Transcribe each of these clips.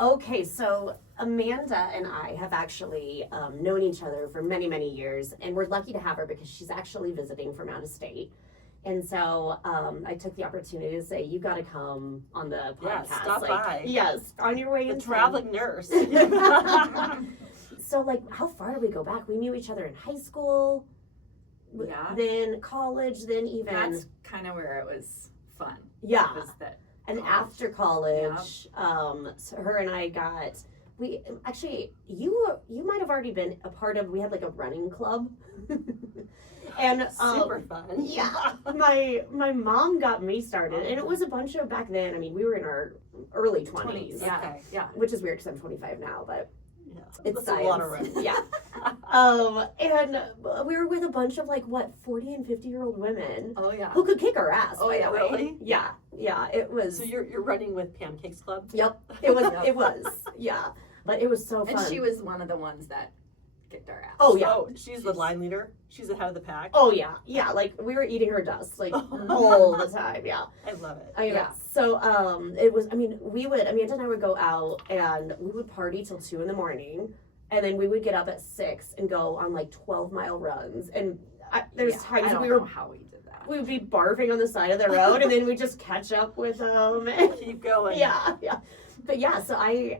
Okay, so Amanda and I have actually known each other for many, many years, and we're lucky to have her because she's actually visiting from out of state. And so I took the opportunity to say, you got to come on the podcast. Yeah, stop by. Yes, on your way The in. traveling nurse. So, like, how far did we go back? We knew each other in high school, then college, then even. That's kind of where it was fun. Yeah. Was that and college. after college, so her and I got. We actually, you might have already been a part of. We had like a running club. And super fun. Yeah, my mom got me started, and it was a bunch of back then. I mean, we were in our early 20s. Yeah, Okay. yeah. Which is weird because I'm 25 now, but Yeah. it's That's science. a lot of running. Yeah. And we were with a bunch of like 40 and 50-year-old women Oh yeah. who could kick our ass. Oh, by yeah, the way. really? Yeah. It was. So you're running with Pancakes Club? Yep. It was. Yep. It was. Yeah. But it was so fun. And she was one of the ones that kicked our ass. Oh yeah. Oh, she's the line leader. She's the head of the pack. Oh yeah. Yeah. Like we were eating her dust like all the time. Yeah. I love it. I mean, Yeah. So it was. I mean, Amanda and I would go out and we would party till 2 a.m, and then we would get up at 6 and go on like 12-mile runs. And there's times I don't we know were. how we did that. We would be barfing on the side of the road, and then we'd just catch up with them. And, Keep going. yeah. But yeah, so I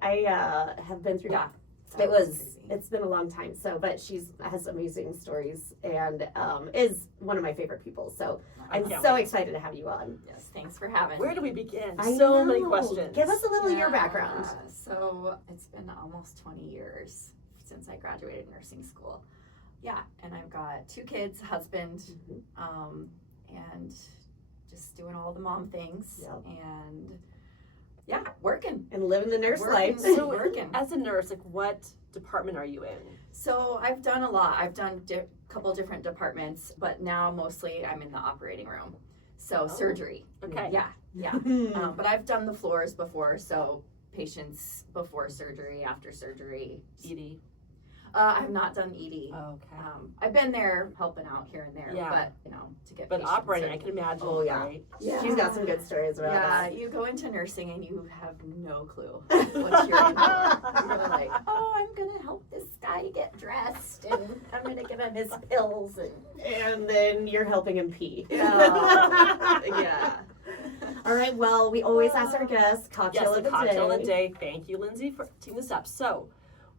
have been through that. That crazy. It's been a long time. So, but she's has amazing stories and is one of my favorite people. So I'm can't so wait. excited to have you on. Yes, thanks for having Where me. do we begin? I So many know. questions. Give us a little of your background. So it's been almost 20 years since I graduated nursing school. Yeah, and I've got 2 kids, husband, and just doing all the mom things. Yep. And yeah, working. And living the nurse Working. life. So Working. as a nurse, like what department are you in? So I've done a lot. I've done a couple different departments, but now mostly I'm in the operating room. So surgery. Okay. Yeah. But I've done the floors before, so patients before surgery, after surgery. ED. I have not done ED. Okay. I've been there helping out here and there, Yeah. but to get But patients operating, I in. can imagine. Oh, yeah. Right? Yeah. She's got some good stories about Yeah, that. you go into nursing and you have no clue what you're in for. You're like, oh, I'm gonna help this guy get dressed, and I'm gonna give him his pills, And then you're helping him pee. yeah. All right. Well, we always ask our guests cocktail Yes, of the the cocktail day. of the day. Thank you, Lindsay, for teeing this up. So,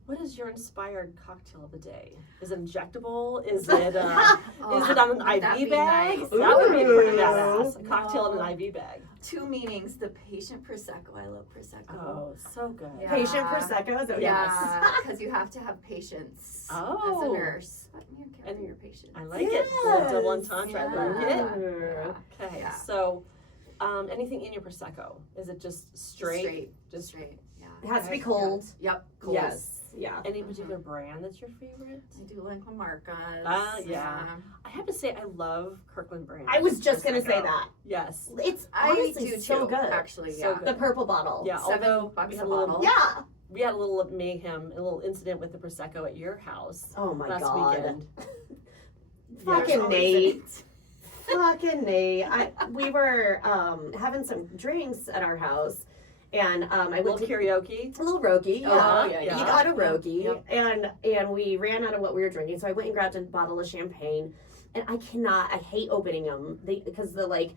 what is your inspired cocktail of the day? Is it injectable? Is it is it on an that'd IV be bag? nice. That would be pretty Ooh. badass. A cocktail in No. an IV bag. 2 meanings. The patient prosecco. I love prosecco. Oh, so good. Yeah. Patient prosecco. So Yeah, because you have to have patience as Oh. a nurse. But you care for your patients. I like it. A little double Yes. entendre. I Yeah. like it. Yeah. Okay, Yeah. so anything in your prosecco? Is it just straight? Just straight. Yeah. It has to be cold. Yep. Cold. Yes. Yeah. Any particular brand that's your favorite? I do like La Marca's. Yeah. I have to say I love Kirkland brand. I was just gonna say Prosecco. that. Yes. It's I honestly do so too, good. actually. So Yeah. good. The purple bottle. Yeah, $7 although a we had a little, bottle. Yeah. we had a little mayhem, a little incident with the prosecco at your house Oh my last god. weekend. Fucking There's Nate. Fucking Nate. We were having some drinks at our house, and I A went little to karaoke. a little roki. Oh, Yeah. yeah. You got a roki, Yep. and we ran out of what we were drinking, so I went and grabbed a bottle of champagne, and I hate opening them because the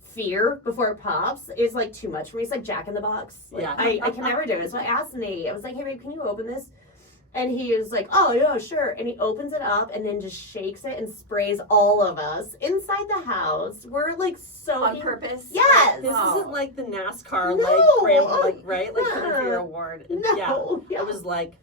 fear before it pops is like too much for me. It's like Jack in the Box. Like, Yeah. I can never do it. So I asked Nate. I was like, "Hey babe, can you open this?" And he was like, "Oh yeah, sure." And he opens it up and then just shakes it and sprays all of us inside the house. We're like soaking. On purpose? Yes. This Oh. isn't like the NASCAR, No. right? Like for your award. And No. yeah. I was like,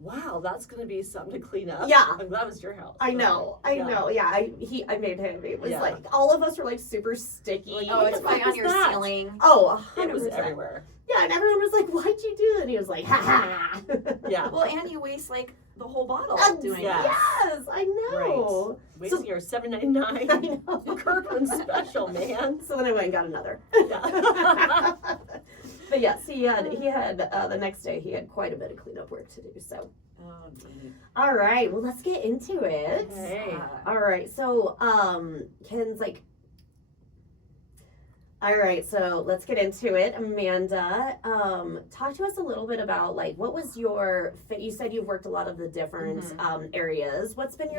wow, that's gonna be something to clean up. Yeah. I'm glad it was your house. I know. Yeah. I made him. It was Yeah. like all of us were like super sticky. Like, Oh, it's What probably the on fuck your is that? ceiling. Oh, It 100%. was everywhere. Yeah, and everyone was like, "Why'd you do that?" And he was like, "Ha ha." Yeah. Well, and you waste like the whole bottle doing Yeah. that. Yes, I know. Wasting your $7.99 I know. Kirkland special, man. So then I went and got another. Yeah. But yes, he had the next day he had quite a bit of cleanup work to do. So Oh, neat. all right, well let's get into it. Hey. All right, so Ken's like, All right, so let's get into it. Amanda, talk to us a little bit about like what was your you said you've worked a lot of the different areas. What's been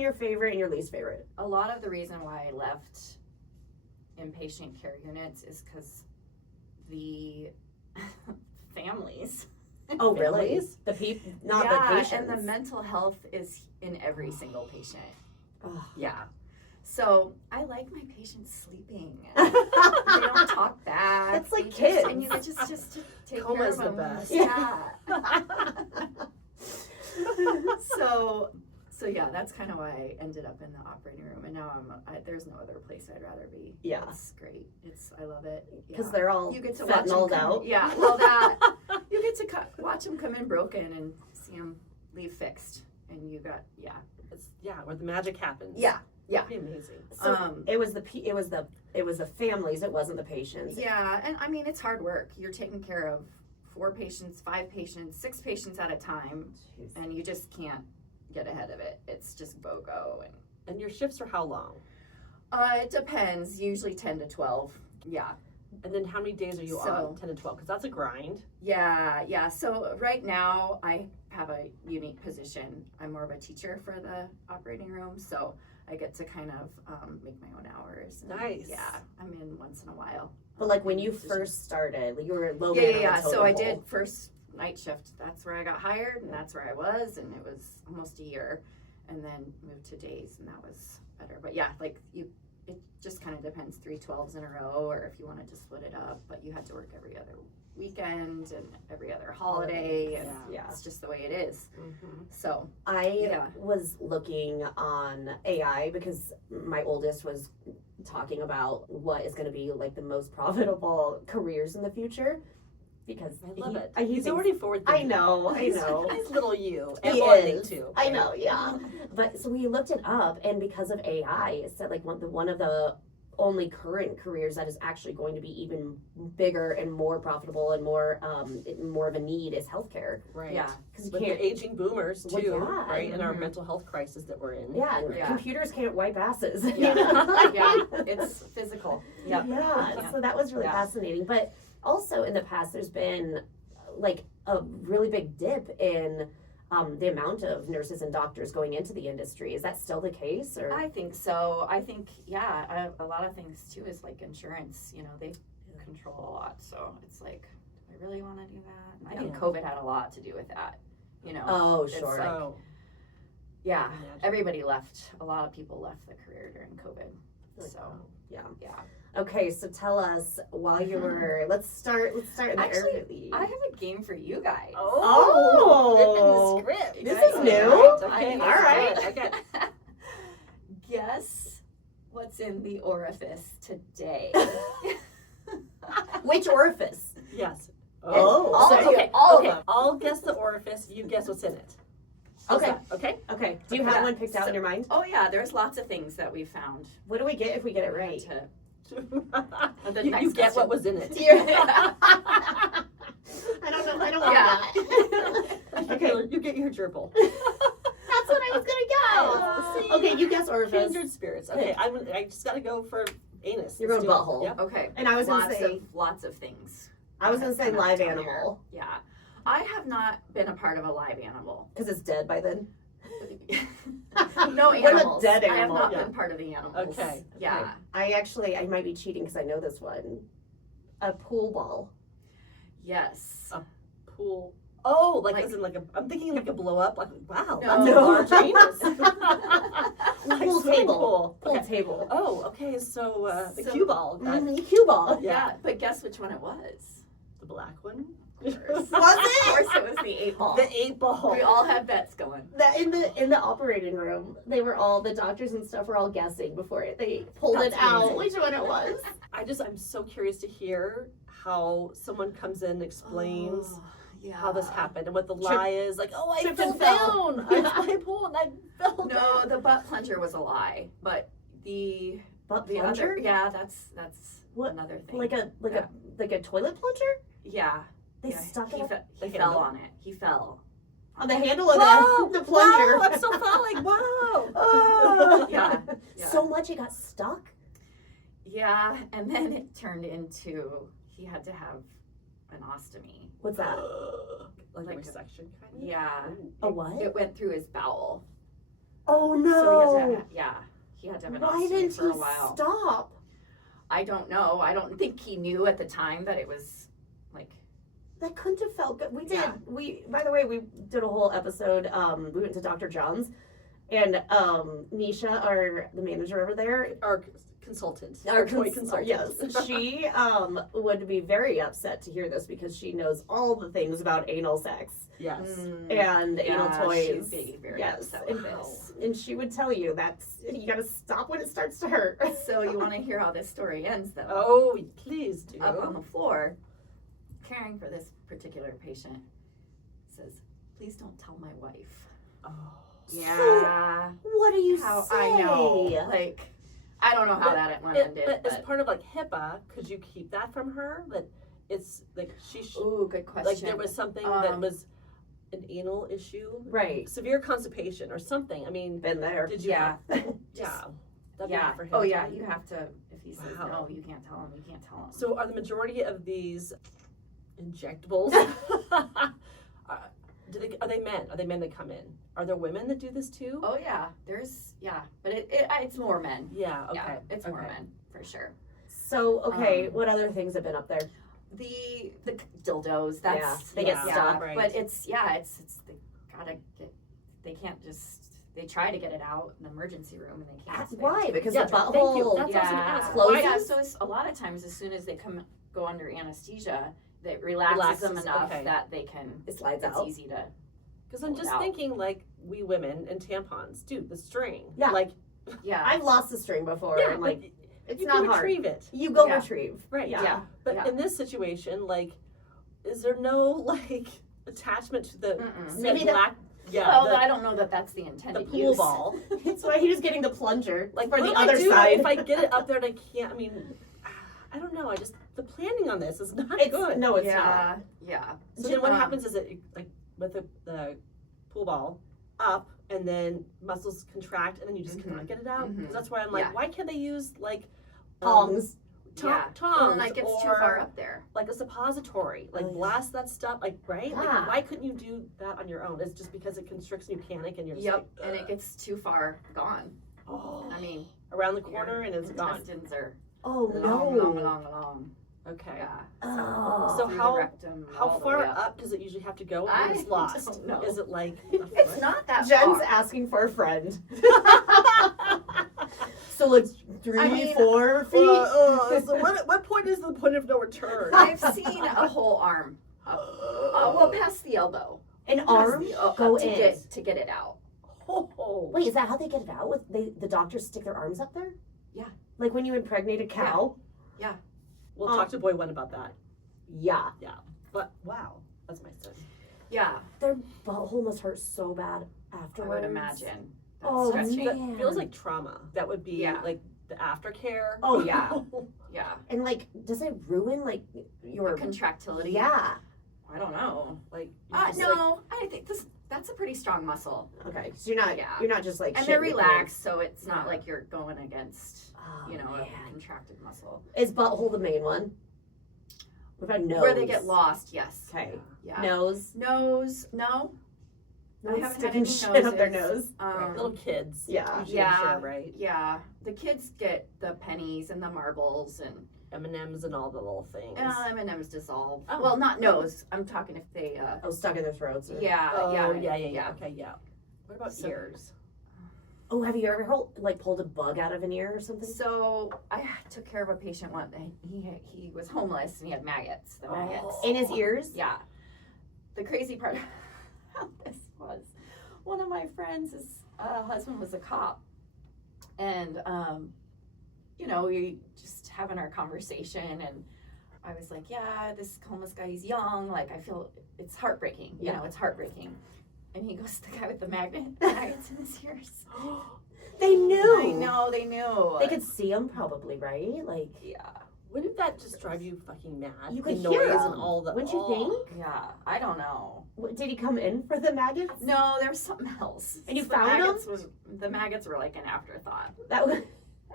your favorite and your least favorite? A lot of the reason why I left inpatient care units is because the families. Oh, really? Families? The not the patients. And the mental health is in every single patient. Oh. Yeah. So I like my patients sleeping. They don't talk back. That's like They kids. and you just take Coma's care of the them. best. Yeah. So yeah, that's kind of why I ended up in the operating room, and now there's no other place I'd rather be. Yeah. It's great. I love it. Because they're all You get to watch them fentanyl come, out. Yeah, well that you get to watch them come in broken and see them leave fixed, and you got It's where the magic happens. Yeah. It'd be amazing. So it was the families. It wasn't the patients. Yeah, and I mean it's hard work. You're taking care of 4 patients, 5 patients, 6 patients at a time, and you just can't get ahead of it. It's just BOGO And your shifts are how long? it depends. Usually 10 to 12. Yeah. And then how many days are you on? 10 to 12? Because that's a grind. Yeah. So right now I have a unique position. I'm more of a teacher for the operating room, so I get to kind of make my own hours. And Nice. Yeah, I'm in once in a while. But like when you first started, like you were low. Yeah. So I did first night shift. That's where I got hired, and that's where I was, and it was almost a year, and then moved to days, and that was better. But yeah, like it just kind of depends. 3 12s in a row, or if you wanted to split it up. But you had to work every other weekend and every other holiday, and it's just the way it is. Mm-hmm. So I was looking on AI because my oldest was talking about what is going to be like the most profitable careers in the future. Because I love it. He's He's already forward thinking. I know. He's little you. And He bonding is. too. I know, yeah. But so we looked it up, and because of AI, it said like one of the only current careers that is actually going to be even bigger and more profitable and more of a need is healthcare. Right. yeah, Because you With can't. the aging boomers too, Well, yeah. right? And our Mhm. mental health crisis that we're in. Yeah, and Yeah. computers can't wipe asses. Yeah. You know? yeah, it's physical. Yeah. Yeah. So that was really Yeah. fascinating. But also in the past, there's been like a really big dip in the amount of nurses and doctors going into the industry. Is that still the case? Or I think so. I think a lot of things too is like insurance. You know, they control a lot, so it's like, do I really want to do that? And I think Yeah. COVID had a lot to do with that. You know. oh, It's sure. like- So, Yeah, Imagine. everybody left. A lot of people left the career during COVID. So Yeah. yeah. Okay, so tell us while you were. Let's start in the Actually, early. I have a game for you guys. Oh. flipping the script. This Guys, is new. Okay, All right. Okay. Guess what's in the orifice today? Which orifice? Yes. Oh. all So, of okay, them, all okay. of them. I'll guess the orifice. You guess what's in it. How's Okay. that? Okay. Okay. Do you have Yeah. one picked out in So- your mind? Oh yeah, there's lots of things that we found. What do we get if we get it We had right? to- you next get question. what was in it. Yeah. I don't know. I don't Yeah. want that. Okay. You get your gerbil. That's what I was gonna guess. Okay, you guess orifice. Kindred spirits. Okay, I just gotta go for anus. You're Let's going do it. butthole. Yep. Okay. And I was gonna lots say- lots of things. I was gonna say Come live out here. animal Yeah. I have not been a part of a live animal. because it's dead by then. No What about animals. dead I have animal? not Yeah. been part of the animals. Okay. Yeah. I might be cheating because I know this one. A pool ball. Yes. Pool. Oh, like Like- as in like a. I'm thinking like a blow up. Like wow, No. that's a large anus. Like Pool swimming table. pool. Pool Okay. table. Oh, okay. So the So- cue ball. Cue ball. Yeah. But guess which one it was? The black one. Of course. Was Of it? course it was the 8 ball. The 8 ball. We all had bets going. That in the operating room, the doctors and stuff were all guessing before they pulled That's it out amazing. which one it was. I'm so curious to hear how someone comes in and explains Oh, yeah. how this happened and what the lie is. Like, oh, I tripped fell and fell. down. I was playing pool and I fell No, down. the butt plunger was a lie, but the Butt the plunger? other that's What? another thing. Like a toilet plunger? Yeah. They Yeah, stuck he, it he The fell handle? on it. He fell. on the handle of Wow, the plunger. Wow, I'm so falling. Wow. Oh. Yeah, yeah. So much it got stuck. Yeah, and then it turned into he had to have an ostomy. What's that? Like a Like a- resection kind of? Yeah. A what? It went through his bowel. Oh no! So he had to have an Why ostomy didn't for a he while. stop? I don't know. I don't think he knew at the time that it was like That couldn't have felt good. We did. Yeah. By the way, we did a whole episode. We went to Dr. John's, and Nisha, the manager over there, Our consultant. our toy consultant, consultant. yes, she would be very upset to hear this because she knows all the things about anal sex Yes. and anal toys. She'd be very Yes, upset with and, this. and she would tell you that's you got to stop when it starts to hurt. So you want to hear how this story ends, though? Oh, please do. Up on the floor, caring for this particular patient, says, "Please don't tell my wife." Oh. Yeah. What do you How say? I know. Like, I don't know how that one ended. But as But, part of like HIPAA, could you keep that from her? That it's like ooh, good question. like there was something that Um, was an anal issue, Right. severe constipation or something. I mean, Been there. did you? Yeah. Yeah. That'd Yeah. be for him. Oh, yeah. too. You have to. If he says Wow. no, you can't tell him. You can't tell him. So are the majority of these injectables? Are they men? Are they men that come in? Are there women that do this too? Oh yeah. But it's more men. Yeah. Okay. Yeah, it's more Okay. men for sure. So okay, Um, what other things have been up there? The dildos. That's Yeah, they get stuck, right. But it's they gotta get. They can't just. They try to get it out in the emergency room and they can't. That's They why, have to- because Yeah, the thank you. butthole. That's what I was gonna ask. Closes? Yeah, so it's, a lot of times as soon as they go under anesthesia, that relaxes them Relaxes, enough okay. that they can. It slides It's out. easy to. Because I'm pull it just out. thinking like we women and tampons, dude, the string. Yeah. Like Yeah. I've lost the string before, yeah, and like but it's you not can hard. retrieve it. You go Yeah. retrieve. Right. Yeah. But Yeah. in this situation, like, is there no like attachment to the Mm-mm. said Maybe that- black? Yeah. Well, I don't know that that's the the intended pool use. ball. It's why he was getting the plunger, Like for what the do I other do side. if I get it up there and I can't? I mean, I don't know. The planning on this is not It's good. no, it's not. Yeah. Yeah. So then what Um, happens is it like with the pool ball up and then muscles contract and then you just Mhm. cannot get it out. 'Cause Mhm. that's why I'm like, Yeah. why can't they use like Tongs. tongs Well, and that gets too far up there. like a suppository, like Oh, yeah. blast that stuff, like right? Yeah. Like why couldn't you do that on your own? It's just because it constricts and you panic and you're just Yep. like, And it gets too far gone. oh, I mean, around the corner and it's gone. intestines are Oh long, no. long. Okay. Yeah. Oh. So Through how- the rectum, How all the far way up. up does it usually have to go I when it's lost? don't know. Is it like It's not that Jen's far. asking for a friend. So it's 3, I mean, 4 feet. so what point is the point of no return? I've seen a whole arm. Well, past the elbow. An Past arm the- go to in. to get it out. Oh. Wait, is that how they get it out? With the doctors stick their arms up there? Yeah. Like when you impregnate a cow? We'll talk to Boy One about that. Yeah. But wow, that's my son. Yeah, Their butthole must hurt so bad I afterwards. would imagine. That's Oh, stretching. man. That feels like trauma. That would be Yeah. like the aftercare. Oh, yeah. Yeah. And like, does it ruin like your Contractility. Yeah. I don't know. like you just, like, No, I think that's a pretty strong muscle. Okay. So you're not. Yeah. You're not just like. And they're shitting your relaxed, so it's not Yeah. like you're going against, pants. Oh, a man. contracted muscle. Is butthole the main one? What about nose? Where they get lost, yes. Okay. Yeah. Nose. Nose, no. No I one's haven't had sticking any shit up their noses. nose. little kids. Yeah. Usually, Yeah. I'm sure, right? Yeah. The kids get the pennies and the marbles and M&Ms and all the little things. M&M's dissolve. Oh. Well, not nose. I'm talking if they, Oh, stuck in their throats. Or... yeah, Oh, yeah. yeah. Okay, yeah. What about So- ears? Oh, have you ever pulled a bug out of an ear or something? So I took care of a patient one day. He was homeless and he had maggots. The maggots. In his ears? Yeah. The crazy part about this was one of my friends' husband was a cop. And, we just having our conversation and I was like, yeah, this homeless guy, he's young. Like, I feel it's heartbreaking. You Yeah. know, it's heartbreaking. And he goes, the guy with the maggots in his ears. They knew. I know, they knew. They could see them probably, right? Like, Yeah. Wouldn't that just drive you fucking mad? You The could noise hear and 'em. all the. Wouldn't you think? Yeah. I don't know. Did he come in for the maggots? No, there was something else. And you The found 'em? The maggots were like an afterthought. That was.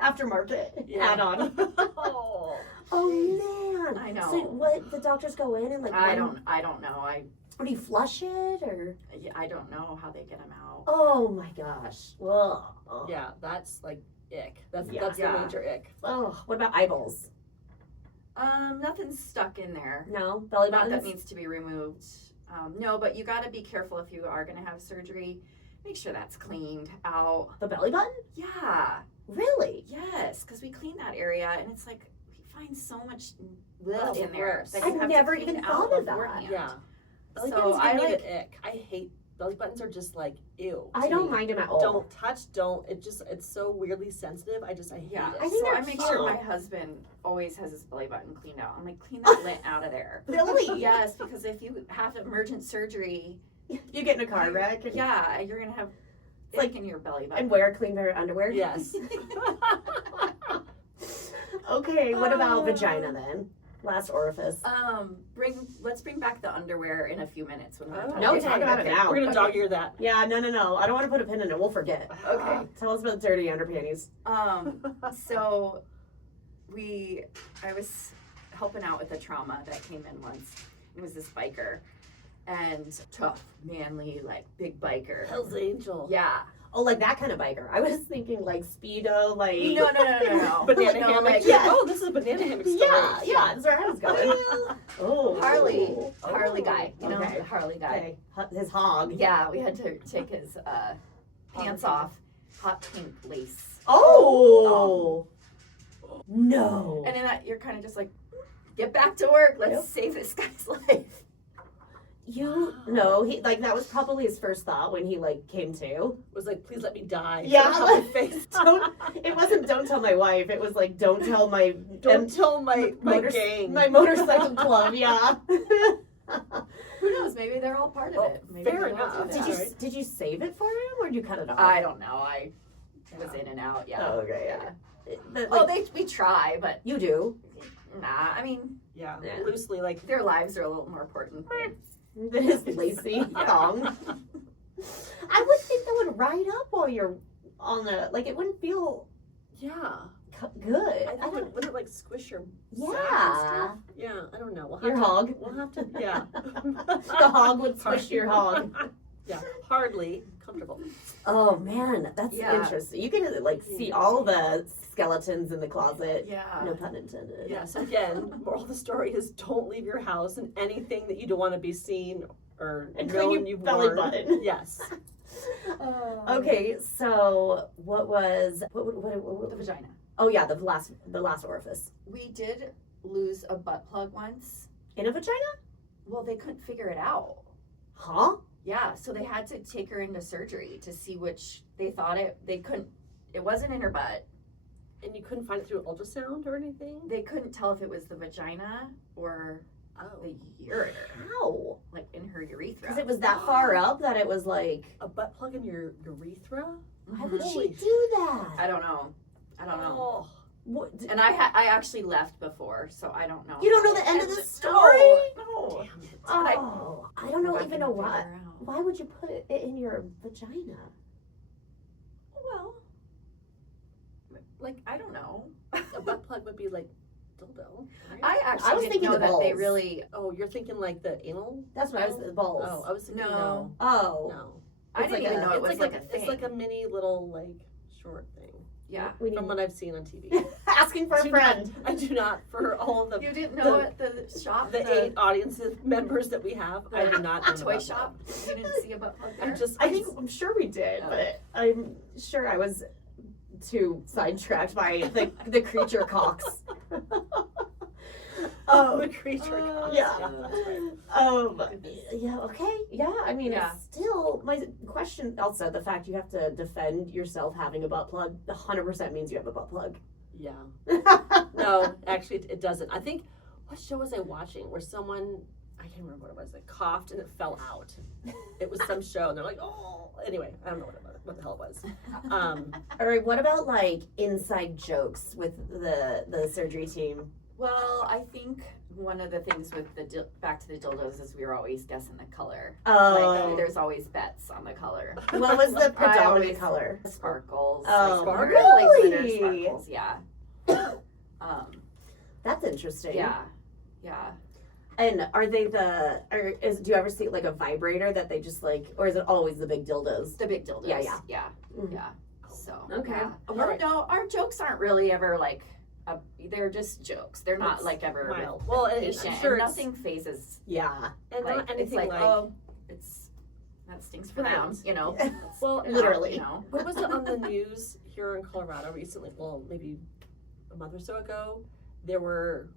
aftermarket Yeah. add-on. Oh. Oh man. I know. So what, the doctors go in and like I don't know. or do you flush it or? I don't know how they get them out. Oh my gosh. Well. Yeah, that's like ick. That's Yeah. the major ick. Oh, what about eyeballs? Nothing's stuck in there. No, belly Not buttons. that needs to be removed. No, but you got to be careful if you are going to have surgery. Make sure that's cleaned out. The belly button? Yeah. Really? Yes, because we clean that area, and it's like we find so much Oh, in there gross. that I've you have never to clean even out thought of that. beforehand. Yeah. Belly So buttons I give me like. the ick. I hate belly buttons. Are just like ew. I to don't me. mind them at all. Don't touch. Don't. It's so weirdly sensitive. I hate Yeah, it. I think so they're I make cute. sure my husband always has his belly button cleaned out. I'm like, clean that lint out of there. Really? Yes, because if you have emergent surgery, You get in a car wreck and, yeah, you're gonna have like- ick in your belly button. and wear clean pair of underwear? Yes. Okay, what about vagina then? Last orifice. Let's bring back the underwear in a few minutes when we're Oh. talking. No, Okay, talk about it okay. now. We're gonna dog ear that. Yeah, no. I don't want to put a pin in it. We'll forget. Okay. Tell us about the dirty underpanties. So I was helping out with a trauma that came in once. It was this biker, and tough, manly, like big biker. Hell's Angel. Yeah. Oh, like that kind of biker. I was thinking like Speedo, like. No. Banana No, hammock. like- Yeah. Oh, this is a banana hammock story. Yeah, that's where I was going. Oh. Harley guy. You know, Okay. the Harley guy. Okay. His hog. Yeah, we had to take his pants off. Hot pink lace. Oh. No. And in that, you're kind of just like, get back to work. Let's Yep. save this guy's life. You no, he like that was probably his first thought when he like came to. Was like, please let me die. Yeah. Put it on my face. It wasn't don't tell my wife. It was like don't tell my Don't tell my motor- gang. my motorcycle club. Yeah. Who knows? Maybe they're all part of Oh, it. Maybe fair they all enough. do Did that. you Alright. did you save it for him or did you cut it off? I don't know. I was in and out. Yeah. Oh, okay, yeah. But, Oh, like, we try, but you do. nah. I mean, Yeah. Yeah. Loosely like. their lives are a little more important. His lacy thong. I would think that would ride up while you're on the like. It wouldn't feel Yeah. good. I think it wouldn't like squish your. sack and Yeah. stuff? Yeah. I don't know. We'll have Your to, hog. We'll have to. Yeah. The hog would squish your hog. Yeah. Hardly comfortable. Oh man, that's Yeah. interesting. You can like see all the skeletons in the closet. Yeah. No pun intended. Yeah. So again, moral of the story is don't leave your house and anything that you don't want to be seen or And clean your known you've belly worn. button. Yes. Okay, so what The vagina. Oh yeah, the last orifice We did lose a butt plug once. in a vagina? Well, they couldn't figure it out. Huh? Yeah, so they had to take her into surgery to see which they thought it wasn't in her butt. And you couldn't find it through ultrasound or anything? They couldn't tell if it was the vagina or Oh. the ureter, How? like in her urethra. Because it was that far up that it was like, A butt plug in your urethra? why would she Holy do that? I don't know. Oh. What, And I actually left before, so I don't know. you don't know the end of the No, story? No. Damn it. Oh, I don't know Go back even and know why. figure out. Why would you put it in your vagina? Well, like I don't know. A butt plug would be like dildo. Right? I actually was didn't thinking know the that they balls. really. Oh, you're thinking like the anal? That's what I was. The balls. Oh, I was thinking No. no. Oh. No. I It's didn't like even a- know it was It's like a thing. It's like a mini little like short thing. Yeah. We need From what I've seen on TV. asking for a Do friend. I do not for all the You didn't know the- at the shop, the 8 audience members that we have. I do not know toy about shop. that. You didn't see a butt plug there. I'm sure we did, Oh. but I'm sure I was too sidetracked by the creature cocks. the creature. yeah. That's right. Yeah, okay. Yeah, I mean, Yeah. it's still, my question also, the fact you have to defend yourself having a butt plug, 100% means you have a butt plug. Yeah. No, actually, it doesn't. I think, what show was I watching where someone, I can't remember what it was, like coughed and it fell out. It was some show and they're like, oh, anyway, I don't know what the hell it was. All right, what about like inside jokes with the surgery team? Well, I think one of the things with the back to the dildos is we were always guessing the color. Oh. Like, there's always bets on the color. What was the I predominant always- color? Sparkles. Oh, like really? glitter sparkles, yeah. That's interesting. Yeah. Yeah. And are they do you ever see like a vibrator that they just like, or is it always the big dildos? The big dildos. Yeah, yeah. Yeah. Mhm. Yeah. So. Okay. Yeah. All Well, right. no, our jokes aren't really ever like, they're just jokes. They're not It's like ever mild. Well, and patient. I'm sure and it's- nothing phases. Yeah. And Like, not it's anything like, like, oh, that stinks for them, Right. you know. well, Literally. You know. what was it on the news here in Colorado recently? Well, maybe a month or so ago. There were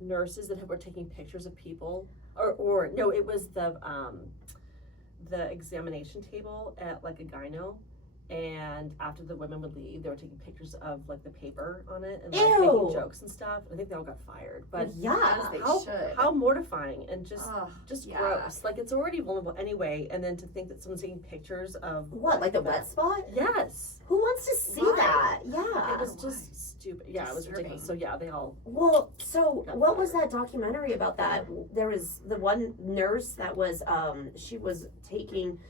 nurses that were taking pictures of people, or no, it was the examination table at like a gyno. And after the women would leave, they were taking pictures of like the paper on it and like Ew. making jokes and stuff. I think they all got fired. But yeah. As they how should. how mortifying and just Ugh, yeah. gross. Like it's already vulnerable anyway, and then to think that someone's taking pictures of What, like the wet spot? Yes, Who wants to see Why? that? Yeah. it was just stupid. Yeah, it was Disturbing. ridiculous. So yeah, they all Well, so what was that documentary about that? There was the one nurse that was, she was taking,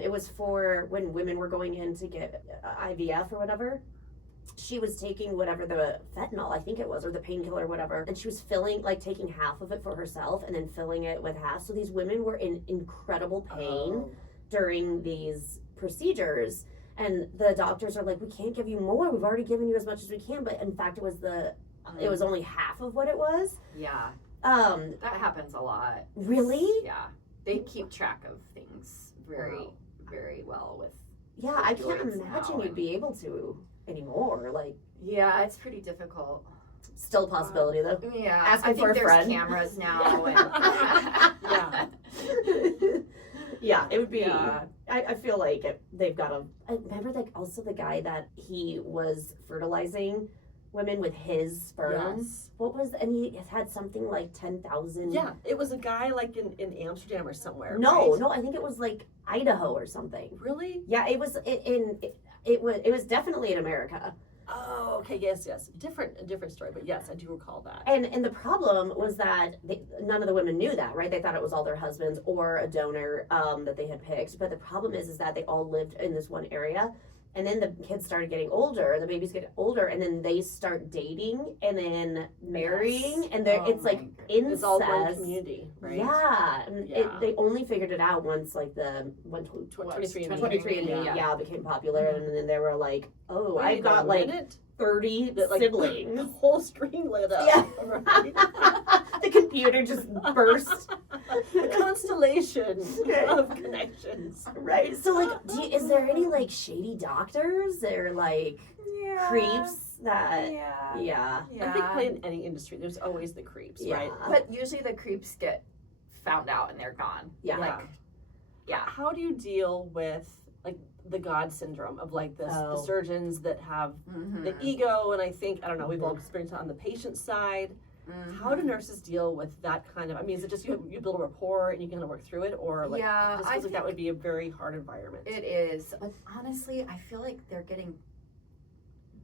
it was for when women were going in to get IVF or whatever. She was taking whatever the fentanyl, I think it was, or the painkiller or whatever, and she was taking half of it for herself and then filling it with half. So these women were in incredible pain during these procedures. And the doctors are like, we can't give you more. We've already given you as much as we can. But in fact, it was only half of what it was. Yeah. Um, That happens a lot. really? Yeah. They keep track of things very, Wow. very well with. Yeah, I can't Androids imagine now you'd be able to anymore. Like, Yeah, it's pretty difficult. still a possibility though. Yeah. Asking I think for a there's friend. cameras now. Yeah. Yeah, it would be. Yeah. I feel like they've got a. I remember, like, also the guy that he was fertilizing women with his sperm. Yes. What was, and he had something like 10,000. Yeah, it was a guy like in Amsterdam or somewhere. No, right? no, I think it was like Idaho or something. Really? Yeah, it was it was definitely in America. Oh, okay. Yes. A different story, but yes, I do recall that. And the problem was that none of the women knew that, right? They thought it was all their husbands or a donor that they had picked. But the problem is that they all lived in this one area. And then the kids started getting older, the babies get older, and then they start dating and then marrying. Yes. And Oh it's like my incest. It's all one community, right? Yeah. And Yeah. they only figured it out once like the 23andMe, yeah, became popular. And then they were like, oh, Wait I've got a like minute. 30 That, like, siblings. The whole screen lit up. Yeah. Right? The computer just burst. The constellation of connections. Right. So, like, is there any like shady doctors or like creeps that? Yeah. Yeah. I think probably in any industry, there's always the creeps, Yeah. right? But usually the creeps get found out and they're gone. Yeah. Like, yeah. How do you deal with like the God syndrome of like the Oh. surgeons that have Mhm. the ego? And I think, I don't know, we've all experienced it on the patient side. How do nurses deal with that kind of, I mean, is it just you build a rapport and you can kind of work through it? Or like, Yeah, just I feels like that think would be a very hard environment. it is. But honestly, I feel like they're getting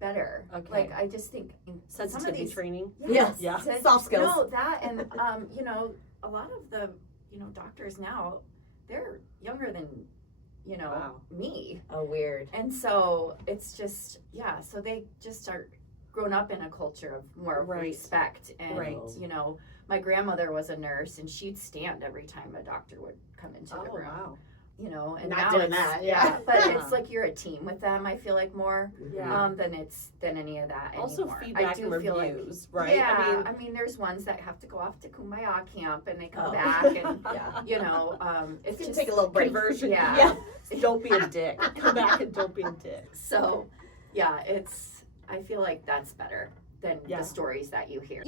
better. Okay. Like, I just think some of Sensitivity these training. Yes. Yeah. Soft skills. No, that and a lot of the doctors now, they're younger than Wow. me, Oh, weird. and so it's just so they just are grown up in a culture of more of Right. respect, and Right. my grandmother was a nurse, and she'd stand every time a doctor would come into the Oh, room. wow. And Not now doing it's, that, yeah. but Yeah. it's like you're a team with them. I feel like more Yeah. than any of that Also anymore. feedback I do and feel reviews, right? Yeah, I mean, there's ones that have to go off to Kumbaya camp and they come Oh. back and Yeah. it's Just just take a little break. conversion. Yeah. Don't be a dick. Come back and don't be a dick. so I feel like that's better than Yeah. the stories that you hear.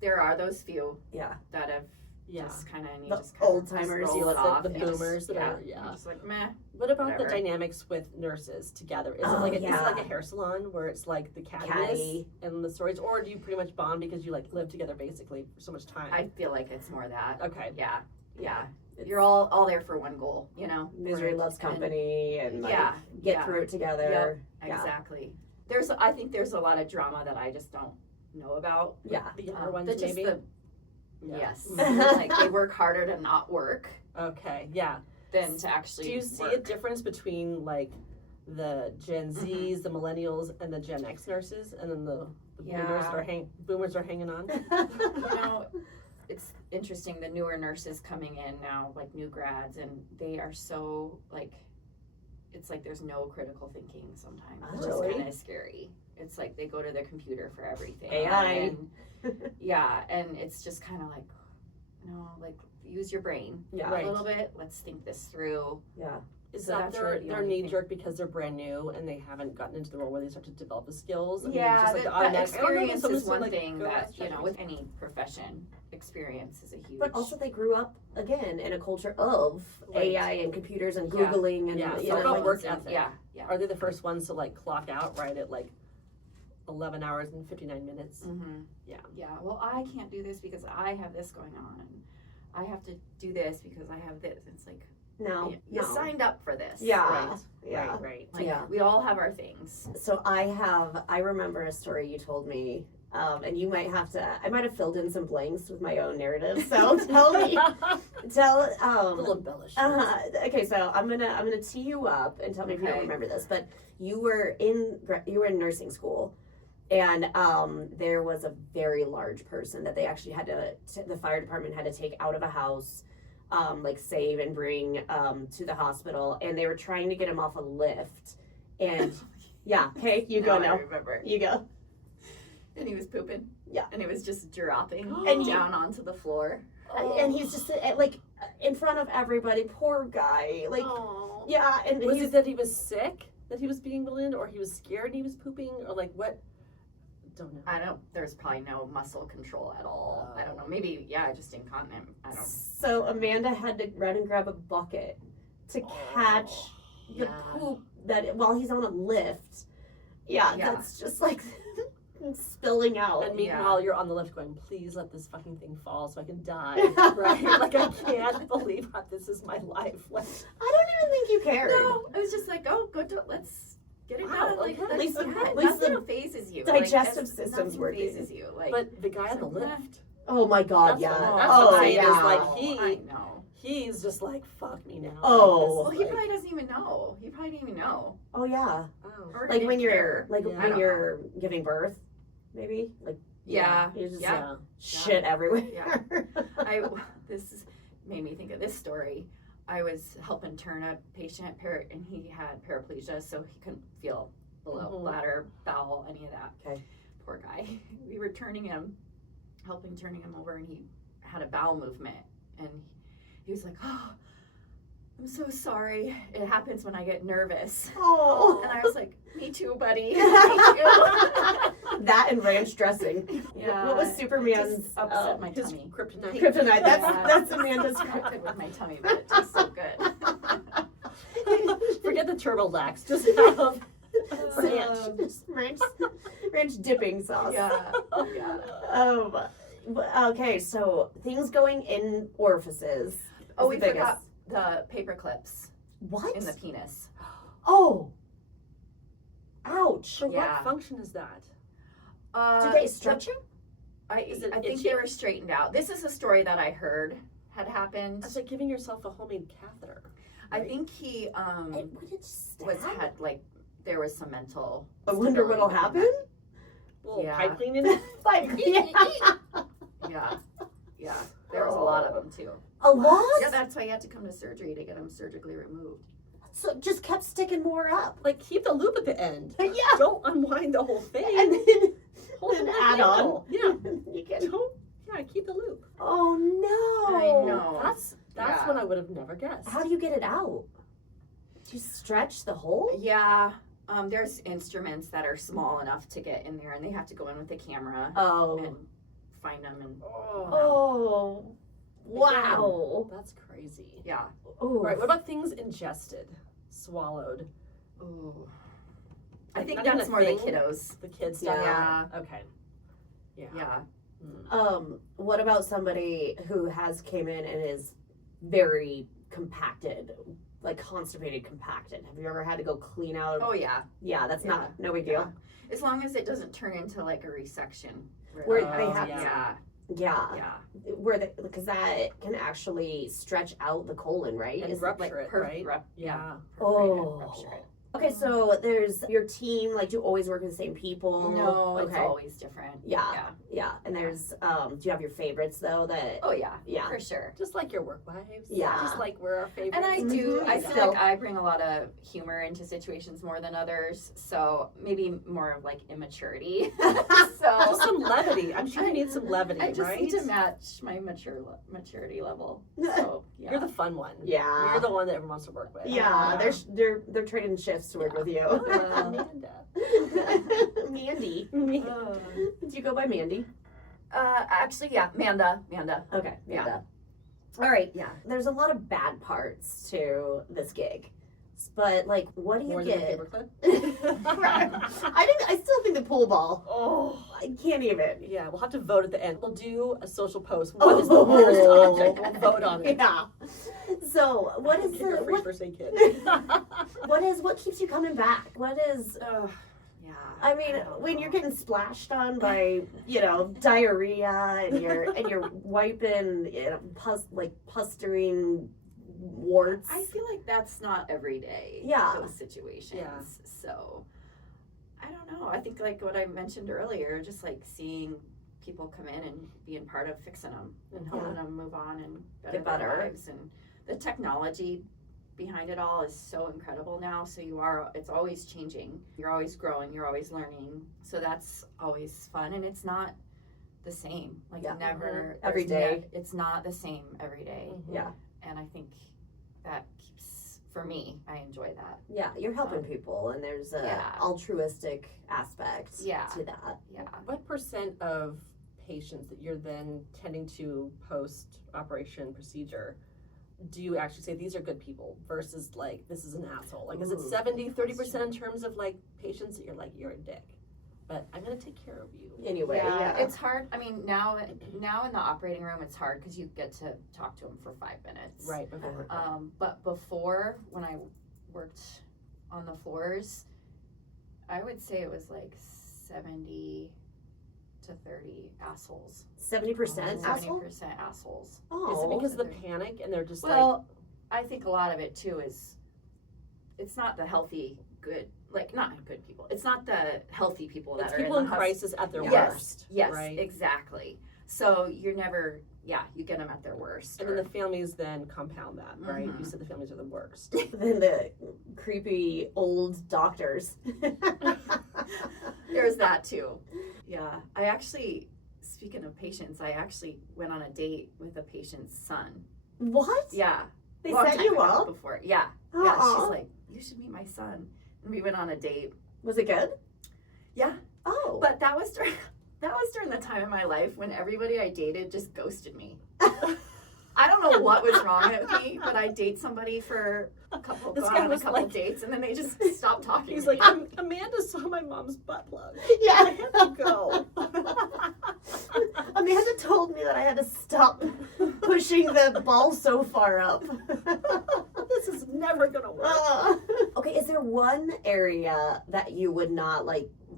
There are those few Yeah. that have Yeah. just kind of The just kinda old-timers, just you roll let it the off the and just- boomers that are- you're yeah. just like meh. What about Whatever. the dynamics with nurses together? Is Oh, it like is it yeah. like a hair salon where it's like the cattiness Catty. and the stories, or do you pretty much bond because you like live together basically for so much time? I feel like it's more that. Okay. Yeah. It's- You're all there for one goal, Misery Right. loves company and like, Yeah, get yeah. through it together. Yeah. Exactly. I think there's a lot of drama that I just don't know about. Yeah. The younger ones Just maybe. Yes. Mhm. Like they work harder to not work Okay, yeah. than to actually Do you see work. a difference between like the Gen Zs, the millennials, and the Gen X nurses, and then the Yeah. boomers are hanging on? You know, it's interesting, the newer nurses coming in now, like new grads, and they are so like, it's like there's no critical thinking sometimes. It's just Really? kind of scary. It's like they go to their computer for everything. AI. And, yeah, and it's just kind of like, no, like use your brain Yeah. Right. a little bit. Let's think this through. Yeah. Is So that that's their, really the their only knee thing. jerk because they're brand new and they haven't gotten into the role where they start to develop the skills? I mean, Yeah, just like the that automatic, experience someone's is gonna, one like, thing go that, ask you know, ChatGPT. with any profession, experience is a huge. But also they grew up again in a culture of Right. AI and computers and Yeah. Googling and Yeah, you so know, about like, work ethic. Yeah, yeah. Are they the first ones to like clock out right at like 11 hours and 59 minutes? Mm-hmm. Yeah. Yeah. Well, I can't do this because I have this going on, and I have to do this because I have this. It's like no, you no. signed up for this. Yeah. Right. Yeah. Right. Like, Yeah. we all have our things. So I remember a story you told me, and you might have to, I might have filled in some blanks with my own narrative. So tell me, A little embellished. okay, so I'm gonna tee you up and tell me if you don't Okay. remember this, but you were in nursing school, and there was a very large person that they actually had the fire department had to take out of a house, like save and bring to the hospital, and they were trying to get him off a lift, and yeah, okay, you go I now, remember. you go. And he was pooping. Yeah. And it was just dropping And down onto the floor. And he's just like in front of everybody, poor guy, like Oh. yeah, and Was he's it that he was sick that he was being ballooned, or he was scared and he was pooping, or like what? Don't know. I don't. There's probably no muscle control at all. I don't know. Maybe just incontinent. I don't. So Amanda had to run and grab a bucket to catch the Yeah. poop while he's on a lift. Yeah, Yeah. that's just like spilling out. And meanwhile, you're on the lift going, please let this fucking thing fall so I can die. Yeah. Right? Like, I can't believe that this is my life. Like, I don't even think you cared. No, I was just like, oh, let's get it Wow, done. Like, okay. at least, At least nothing the phases you. digestive Like, system's nothing working. phases you. Like, but the guy on the So, yeah. lift, Oh my God, That's yeah. what- that's oh what I'm saying is, yeah. like, I know. he's just like, fuck me now. Oh. Well, Like, he this is probably doesn't even know. He probably didn't even know. Oh yeah. like, oh. Or he Like didn't when you're care. like Yeah. I when don't you're giving birth, maybe like Yeah. you just Yeah. shit everywhere. Yeah. This made me think of this story. I was helping turn a patient, and he had paraplegia, so he couldn't feel below Mhm. bladder, bowel, any of that. Okay. Poor guy. We were turning him over, and he had a bowel movement, and he was like, "Oh, I'm so sorry. It happens when I get nervous." Oh. And I was like, "Me too, buddy." Me too. That and ranch dressing. Yeah, What was it Superman's just upset my His tummy. kryptonite. kryptonite? Yeah. That's Amanda's Not good kryptonite. with my tummy, but it tastes so good. Forget the turbo lax. Just have ranch. Just ranch dipping sauce. Yeah, yeah. Okay, so things going in orifices. is Oh, we the biggest. forgot the paper clips What? in the penis. Oh. Ouch. For Yeah. what function is that? Did they stretch it? Is it I think itchy? they were straightened out. This is a story that I heard had happened. It's like giving yourself a homemade catheter. I right? think he It would it stab? had like there was some mental. I wonder what'll stability happen. little Yeah. pipe cleaning. Like, yeah. Yeah, yeah. There was a lot of them too. A lot? Yeah, that's why you had to come to surgery to get them surgically removed. So it just kept sticking more up. Like, keep the loop at the end. But yeah. Don't unwind the whole thing. And then Hold an the add on. handle. Yeah. You can. Don't. Yeah, keep the loop. Oh no. I know. That's Yeah. what I would have never guessed. How do you get it out? Do you stretch the hole? Yeah. There's instruments that are small enough to get in there, and they have to go in with a camera Oh. and find them. And Oh, Oh. Wow. that's crazy. yeah. Oh. All right. What about things ingested, swallowed? Ooh. I Like, think not even that's a more the thing? kiddos. The kids stuff. Yeah. Okay. Yeah. Yeah. What about somebody who has came in and is very compacted, like constipated, compacted? Have you ever had to go clean out? Oh yeah. Yeah, that's Yeah. not no big deal. Yeah. As long as it doesn't turn into like a resection. Where Oh, they have yeah. Yeah. Yeah. Because that can actually stretch out the colon, right? And Is it rupture it, right? Yeah. Oh. Perforate it, rupture it. Okay, so there's your team. Like, do you always work with the same people? No, it's Okay. always different. Yeah. Yeah. And there's do you have your favorites though? That Oh yeah. Yeah. For sure. Just like your work wives. Yeah. Just like we're our favorites. And I do. I Mhm. feel like I bring a lot of humor into situations more than others. So maybe more of like immaturity. Just So some levity. I'm sure you need some levity, I just right? need to match my maturity level. So yeah. You're the fun one. Yeah. You're the one that everyone wants to work with. Yeah, they're trading shifts to work with you. Amanda. Mandy. Uh, Do you go by Mandy? actually, yeah, Manda. Okay, Yeah. Manda. All right. Yeah. There's a lot of bad parts to this gig, but like, what do you More than a get? paperclip? I still think the pool ball. Oh. I can't even. Yeah, we'll have to vote at the end. We'll do a social post. What is the worst object? We'll vote on it. Yeah. So what is Give her a free what first aid kit. what keeps you coming back? What is Yeah. I mean, don't when know. you're getting splashed on by, diarrhea and you're wiping, pustering warts. I feel like that's not every day. Yeah. Those situations. Yeah. So I don't know. I think like what I mentioned earlier, just like seeing people come in and being part of fixing them and helping them move on and Get better better. their lives. And the technology behind it all is so incredible now. So it's always changing. You're always growing. You're always learning. So that's always fun. And it's not the same. Like Yeah. never Every there's day. it's not the same every day. Yeah. And I think that keeps, for me, I enjoy that. Yeah, you're helping people, and there's a Yeah. altruistic aspect Yeah. to that. Yeah. What % of patients that you're then tending to post-operation procedure do you actually say these are good people versus like this is an asshole? Like is it Ooh, 70-30% in terms of like patients that you're like you're a dick, but I'm gonna take care of you? Anyway, yeah. It's hard. I mean, now in the operating room, it's hard because you get to talk to them for 5 minutes. Right before. But before, when I worked on the floors, I would say it was like 70 to 30 assholes. 70% asshole? 70% assholes. Oh, Is it because of the panic and they're just Well, I think a lot of it too is it's not the healthy, good, like not good people. It's not the healthy people like that it's are people in in the crisis at their Yes, worst. Yes, right. exactly. So you're never, you get them at their worst. And then the families then compound that, right? Mhm. You said the families are the worst. Then the creepy old doctors. There's that too. Yeah, I actually, speaking of patients, I actually went on a date with a patient's son. What? Yeah. They long set time you ago up? before. Yeah. Yeah. Uh-uh. She's like, you should meet my son. And we went on a date. Was it good? Yeah. Oh. But that was during the time in my life when everybody I dated just ghosted me. I don't know what was wrong with me, but I date somebody for a couple, This go guy on a was couple like- dates, and then they just stop talking. He's to me. like, Amanda saw my mom's butt plug. yeah. I have to go. Amanda told me that I had to stop pushing the ball so far up. This is never gonna work. Okay, is there one area that you would not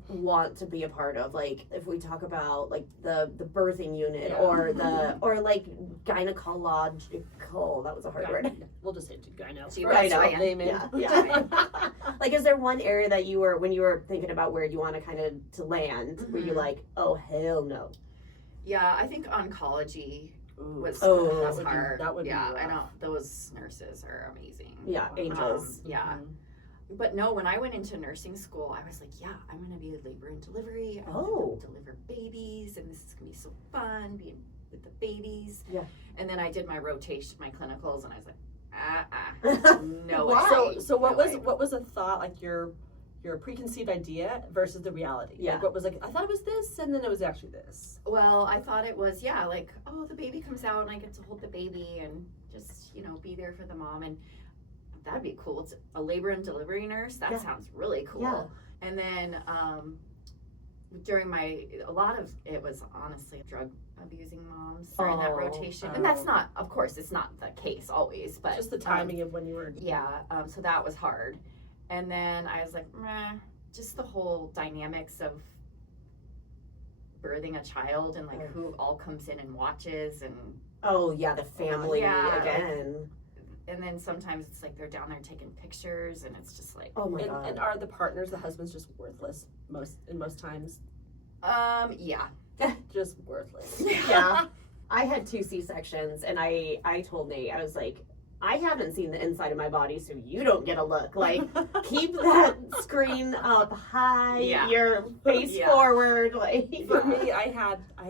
want to be a part of? Like if we talk about like the birthing unit Yeah. or gynecological, that was a hard word. We'll just say gyno. Gyno. Name it. Yeah. Like is there one area that you were when you were thinking about where you want to kind of to land were you like, oh hell no? Yeah, I think oncology Ooh. was Oh. hard. That would be yeah, I rough. know those nurses are amazing. Yeah, angels. Yeah. Mhm. But no, when I went into nursing school, I was like, yeah, I'm going to be a labor and delivery. I'm Oh. going to deliver babies, and this is going to be so fun being with the babies. Yeah. And then I did my rotation, my clinicals, and I was like, no Why? way. So what No was way. what was a thought like your preconceived idea versus the reality? Yeah. Like what was like I thought it was this and then it was actually this. Well, I thought it was, like, oh, the baby comes out and I get to hold the baby and just, be there for the mom. And that'd be cool. It's a labor and delivery nurse. That Yeah. sounds really cool. Yeah. And then during a lot of it was honestly drug abusing moms during that Oh. rotation. And that's not, of course, it's not the case always, but Just the timing of when you were so that was hard. And then I was like, meh, just the whole dynamics of birthing a child and like who all comes in and watches and Oh yeah, the family Yeah. again. and then sometimes it's like they're down there taking pictures and it's just like Oh my god. And are the partners, the husband's just worthless most times? yeah. Just worthless. Yeah. I had 2 C-sections and I told Nate, I was like, I haven't seen the inside of my body, so you don't get a look. Like, keep that screen up high, Yeah. your face Yeah. forward. Like, For me, I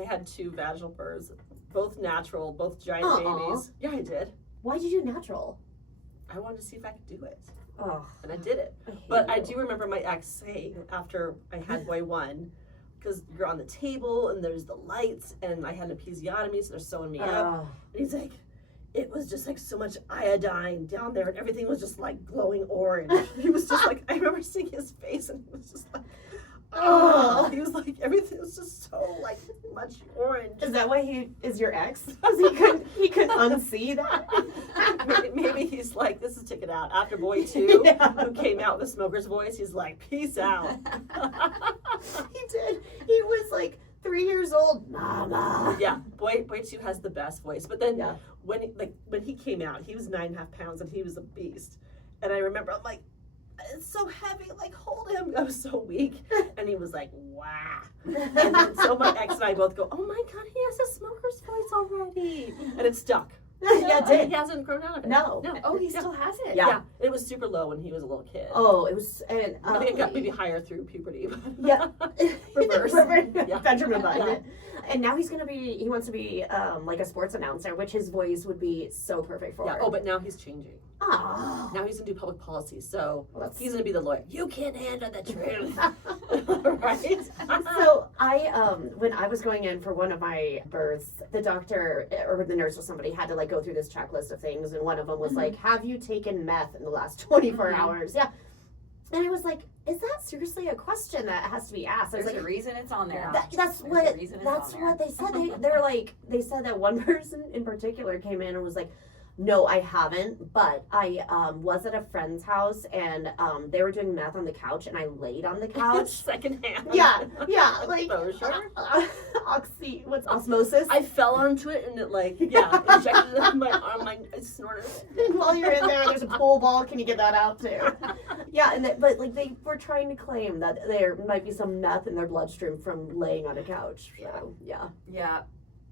had 2 vaginal births, both natural, both giant babies. Yeah, I did. why'd you do natural? I wanted to see if I could do it, Oh, and I did it. I hate But you. I do remember my ex saying after I had boy 1, because you're on the table and there's the lights, and I had an episiotomy, so they're sewing me up. Oh. And he's like, it was just like so much iodine down there, and everything was just like glowing orange. He was just like, I remember seeing his face, and he was just like, oh, he was like, everything was just so like much orange. Is that why he is your ex? Because he couldn't unsee that. Maybe he's like, this is ticket out. After boy 2, Yeah. who came out with a smoker's voice, he's like, peace out. He did. He was like 3 years old. Mama. Yeah, boy 2 has the best voice. But then Yeah. when he came out, he was 9.5 pounds and he was a beast. And I remember I'm like, it's so heavy, like hold him. I was so weak. And he was like, wow. And then so my ex and I both go, oh my god, he has a smoker's voice already. And it stuck. Yeah, it did. He hasn't grown out of it. No. Oh, he Yeah. still has it. Yeah. Yeah, it was super low when he was a little kid. Oh, it was, and I think it got maybe higher through puberty. But Yeah. Reverse. Yeah. Benjamin Button. Yeah. And now he wants to be like a sports announcer, which his voice would be so perfect for. Yeah. Oh, but now he's changing. Oh. Now he's gonna do public policy, so Well, that's- he's gonna be the lawyer. You can't handle the truth, right? So when I was going in for one of my births, the doctor or the nurse or somebody had to like go through this checklist of things, and one of them was like, "Have you taken meth in the last 24 hours?" Yeah, and I was like, "Is that seriously a question that has to be asked?" I was There's like, a reason it's on there. That's There's what a reason it's that's on there. what they said. They said that one person in particular came in and was like, "No, I haven't, but I was at a friend's house and they were doing meth on the couch and I laid on the couch." Secondhand. Yeah, like Exposure. osmosis. I fell onto it and it injected it in my arm. I snorted it. While you're in there's a pool ball. Can you get that out too? Yeah, but like they were trying to claim that there might be some meth in their bloodstream from laying on a couch. So yeah. Yeah.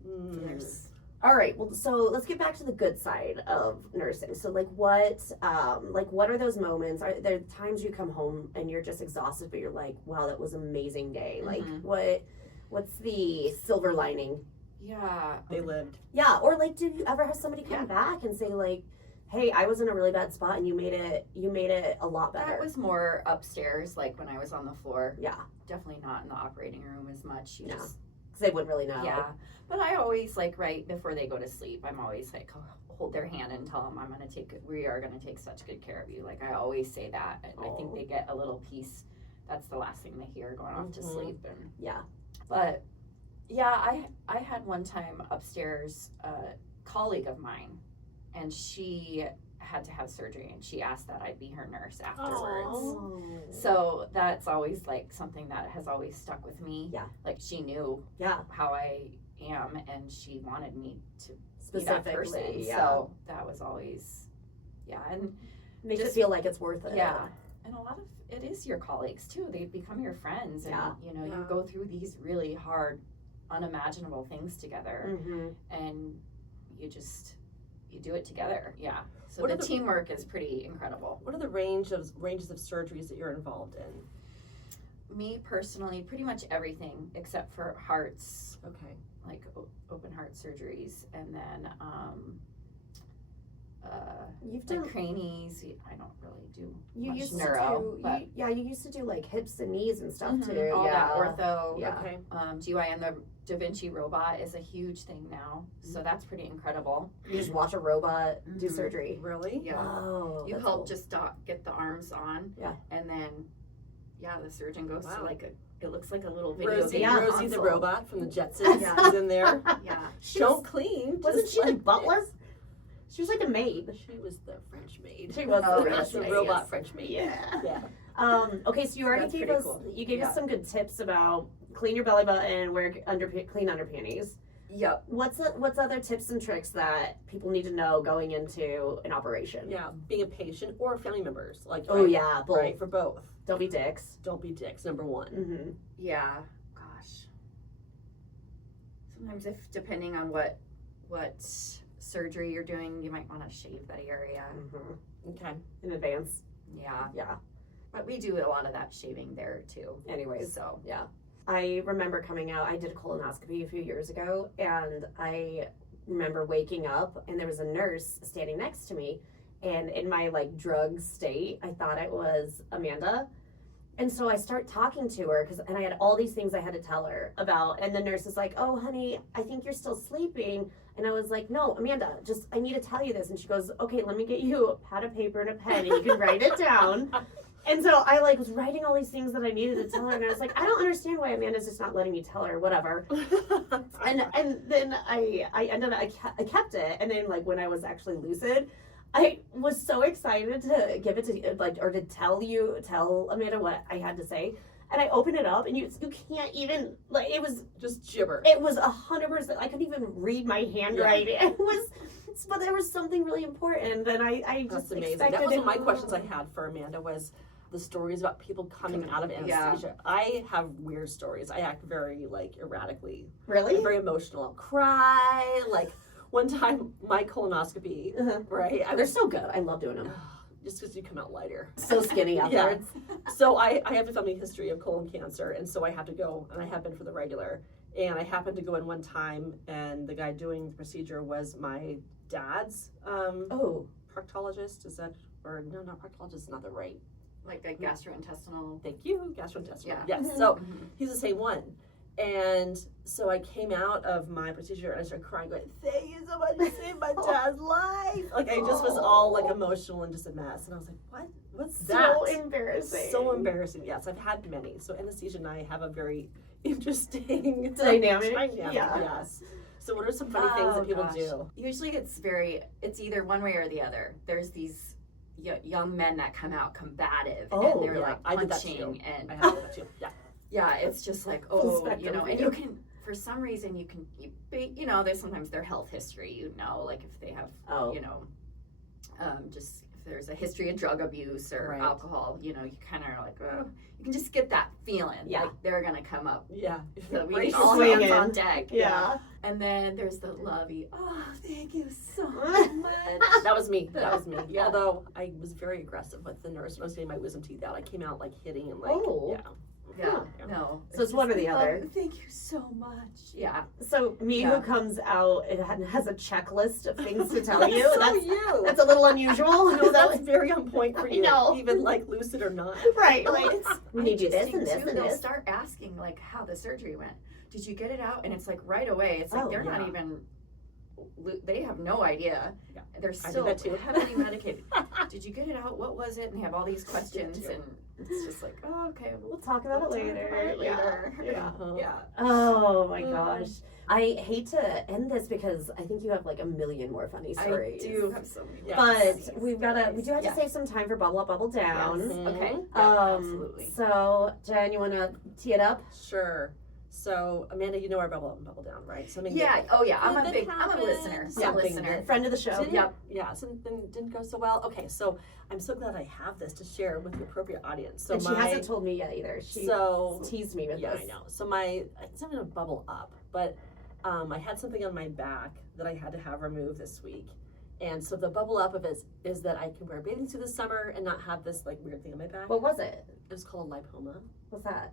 There's All right. Well, so let's get back to the good side of nursing. So what are those moments? Are there times you come home and you're just exhausted, but you're like, wow, that was an amazing day. Like what's the silver lining? Yeah. they lived. Yeah. Or like, did you ever have somebody come back and say like, hey, I was in a really bad spot and you made it a lot better? That was more upstairs, like when I was on the floor. Yeah. Definitely not in the operating room as much. You Yeah. just Because they wouldn't really know. Yeah, but I always like right before they go to sleep, I'm always like hold their hand and tell them we are gonna take such good care of you. Like I always say that, and I think they get a little piece. That's the last thing they hear going off to sleep. And Yeah. but yeah, I had one time upstairs a colleague of mine, and she had to have surgery, and she asked that I be her nurse afterwards. Oh. So that's always like something that has always stuck with me. Yeah. Like she knew Yeah. how I am, and she wanted me to be that person. Specifically. Yeah. So that was always, and Makes just- it feel like it's worth it. yeah. And a lot of it is your colleagues too. They become your friends, and Yeah. you Yeah. go through these really hard, unimaginable things together, Mm-hmm. and you do it together. Yeah. So What the are the- teamwork is pretty incredible. What are the ranges of surgeries that you're involved in? Me personally, pretty much everything except for hearts, Okay. like open heart surgeries, and then You've like done. cranies. I don't really do You much used neuro, to do. but You used to do like hips and knees and stuff Mhm, too. all yeah. that ortho. Yeah. Okay. GYN, the Da Vinci robot is a huge thing now, so that's pretty incredible. You just watch a robot do Mhm. surgery. Really? Yeah. Oh, You that's help cool. just get the arms on, Yeah. and then the surgeon goes to Wow. it looks like a little video Rosie, game Yeah. Rosie the console. robot from the Jetsons Yeah. is in there. Yeah. She Don't was- clean. Wasn't just she the like butler? this. She was like a maid. She was the French maid. She was Oh, the yes, the maid. robot yes. French maid. Yeah. Yeah. Okay, so you already That's gave pretty us cool. you gave Yeah. us some good tips about clean your belly button, wear clean underpanties. Yep. What's other tips and tricks that people need to know going into an operation? Yeah, being a patient or family members. Like, Oh right, yeah, both. right, for both. Don't be dicks. Don't be dicks, number one. Mm-hmm. Yeah. Gosh. Sometimes depending on what surgery you're doing, you might want to shave that area. Mm-hmm. Okay. In advance. Yeah. Yeah. But we do a lot of that shaving there too. Anyways, So yeah. I remember coming out, I did a colonoscopy a few years ago, and I remember waking up and there was a nurse standing next to me, and in my like drug state, I thought it was Amanda. And so I start talking to her and I had all these things I had to tell her about. And the nurse is like, "Oh, honey, I think you're still sleeping." And I was like, "No, Amanda, I need to tell you this." And she goes, "Okay, let me get you a pad of paper and a pen and you can write it down." And so I like was writing all these things that I needed to tell her. And I was like, "I don't understand why Amanda's just not letting me tell her, whatever." And then I ended up, I kept it. And then like when I was actually lucid, I was so excited to give it to like, or to tell Amanda what I had to say. And I opened it up and you can't even, like, it was just gibber. It was 100%, I couldn't even read my handwriting. Yeah. It was, but there was something really important and I just That's amazing. expected That was it. one of my questions I had for Amanda was the stories about people coming out of Yeah. anesthesia. I have weird stories. I act very like erratically. Really? I'm very emotional. I'll cry. Like one time my colonoscopy, right? They're so good. I love doing them. Just because you come out lighter. So skinny afterwards. So I have a family history of colon cancer, and so I have to go, and I have been for the regular. And I happened to go in one time, and the guy doing the procedure was my dad's proctologist. Is that, or no, not proctologist, not the right. like a gastrointestinal. Thank you, gastrointestinal. Yeah. Yes. So he's the same one. And so I came out of my procedure and I started crying, going, "Thank you so much, you saved my dad's life." Like I just was all like emotional and just a mess. And I was like, "What? What's that?" So embarrassing. So embarrassing. Yes, I've had many. So anesthesia and I have a very interesting Dynamic. Yeah. Yes. So what are some funny things that people do? Usually it's either one way or the other. There's these young men that come out combative and they're like I did that too. punching and I have that too. Yeah. yeah, it's just like, you know, and you can, for some reason, you know, there's sometimes their health history, you know, like if they have, you know, just if there's a history of drug abuse or alcohol, you know, you kind of are like, oh, you can just get that feeling. Yeah. Like they're going to come up. Yeah. So we Brace all swinging. hands on deck. Yeah. And then there's the lovey, "Oh, thank you so much." That was me. That was me. Yeah. Although I was very aggressive with the nurse when I was getting my wisdom teeth out. I came out like hitting and like, Yeah, no. So it's one or the just, other. "Oh, thank you so much." Yeah. So me who comes out and has a checklist of things to tell you. So that's you. That's a little unusual. No, that's very on point for you. know. Even like lucid or not. right. Well, Like it's we need you this interesting, and this too. and They'll this. start asking like how the surgery went. Did you get it out? And it's like right away. It's like Oh, they're yeah. not even. They have no idea. Yeah. They're I did still that too. heavily medicated. Did you get it out? What was it? And they have all these questions, and it's just like, oh, okay, We'll talk about it later. Yeah. Yeah. Oh my gosh. I hate to end this because I think you have like a million more funny stories. I do have so many. Yeah. But we do have to Yeah. save some time for Bubble Up, Bubble Down. Yes. Mhm. Okay. Yeah, Um, absolutely. So Jen, you want to tee it up? Sure. So Amanda, you know our bubble up and bubble down, right? Something Yeah. Oh, yeah. I'm that a happened. listener. I'm a Something listener. that Friend of the show. didn't, Yep. Yeah, something didn't go so well. Okay, so I'm so glad I have this to share with the appropriate audience. So And she hasn't told me yet either. She teased me with yeah, this. I know. So it's not gonna bubble up, but I had something on my back that I had to have removed this week. And so the bubble up of it is that I can wear a bathing suit this summer and not have this like weird thing on my back. What was it? It was called lipoma. What's that?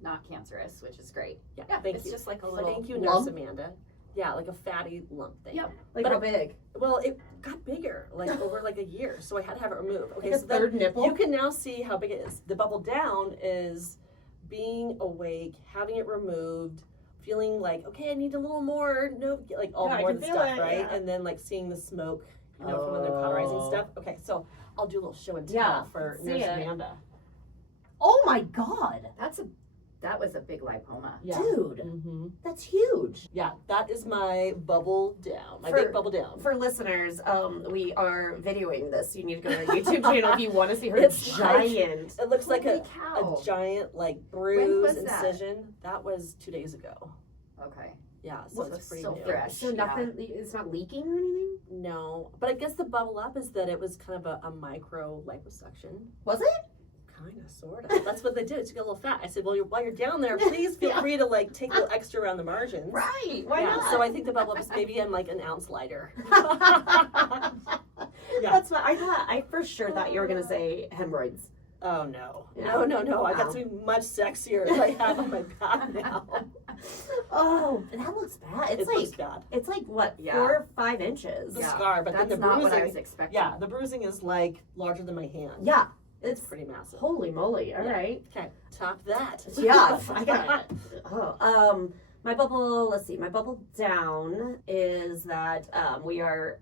Not cancerous, which is great. Yeah, Yeah, thank it's you. just like a So little thank you, lump? Nurse Amanda. Yeah, like a fatty lump thing. Yep. Like But how big? Well, it got bigger, like over like a year, so I had to have it removed. Okay, Like a so then third nipple? you can now see how big it is. The bubble down is being awake, having it removed, feeling like, okay, I need a little more, no, like all Yeah, I more can the feel stuff, it, right? yeah. And then like seeing the smoke, you know, from when they're cauterizing Oh. stuff. Okay, so I'll do a little show and tell Yeah, for see Nurse it. Amanda. Oh my God. That's a That was a big lipoma. Yeah. Dude, Mm-hmm. that's huge. Yeah, that is my bubble down. My For- big bubble down. For listeners, we are videoing this. You need to go to our YouTube channel if you want to see her It's giant. It looks like Holy a cow. giant like When bruise was that? incision. That was 2 days ago. Okay. Yeah, so Well, it's pretty so new. fresh. So Yeah. nothing. It's not leaking or anything. No, but I guess the bubble up is that it was kind of a micro liposuction. Was it? Kind of, sort of. That's what they did. To get a little fat. I said, well, while you're down there, please feel Yeah. free to like take a little extra around the margins. Right. Why yeah. not? So I think the bubble up is maybe I'm like an ounce lighter. Yeah. That's what I thought. I for sure thought you were gonna say hemorrhoids. Oh no. Yeah. No. I got Wow. to be much sexier than I have on my back now. Oh, that looks bad. It It's looks like bad. it's like what Yeah. 4 or 5 inches. The Yeah. scar, but That's then the not bruising. what I was expecting. Yeah, the bruising is like larger than my hand. Yeah, It's it's pretty massive. holy moly. All Yeah. right. Okay, top that. Yeah, I got it. Oh, my bubble. Let's see. My bubble down is that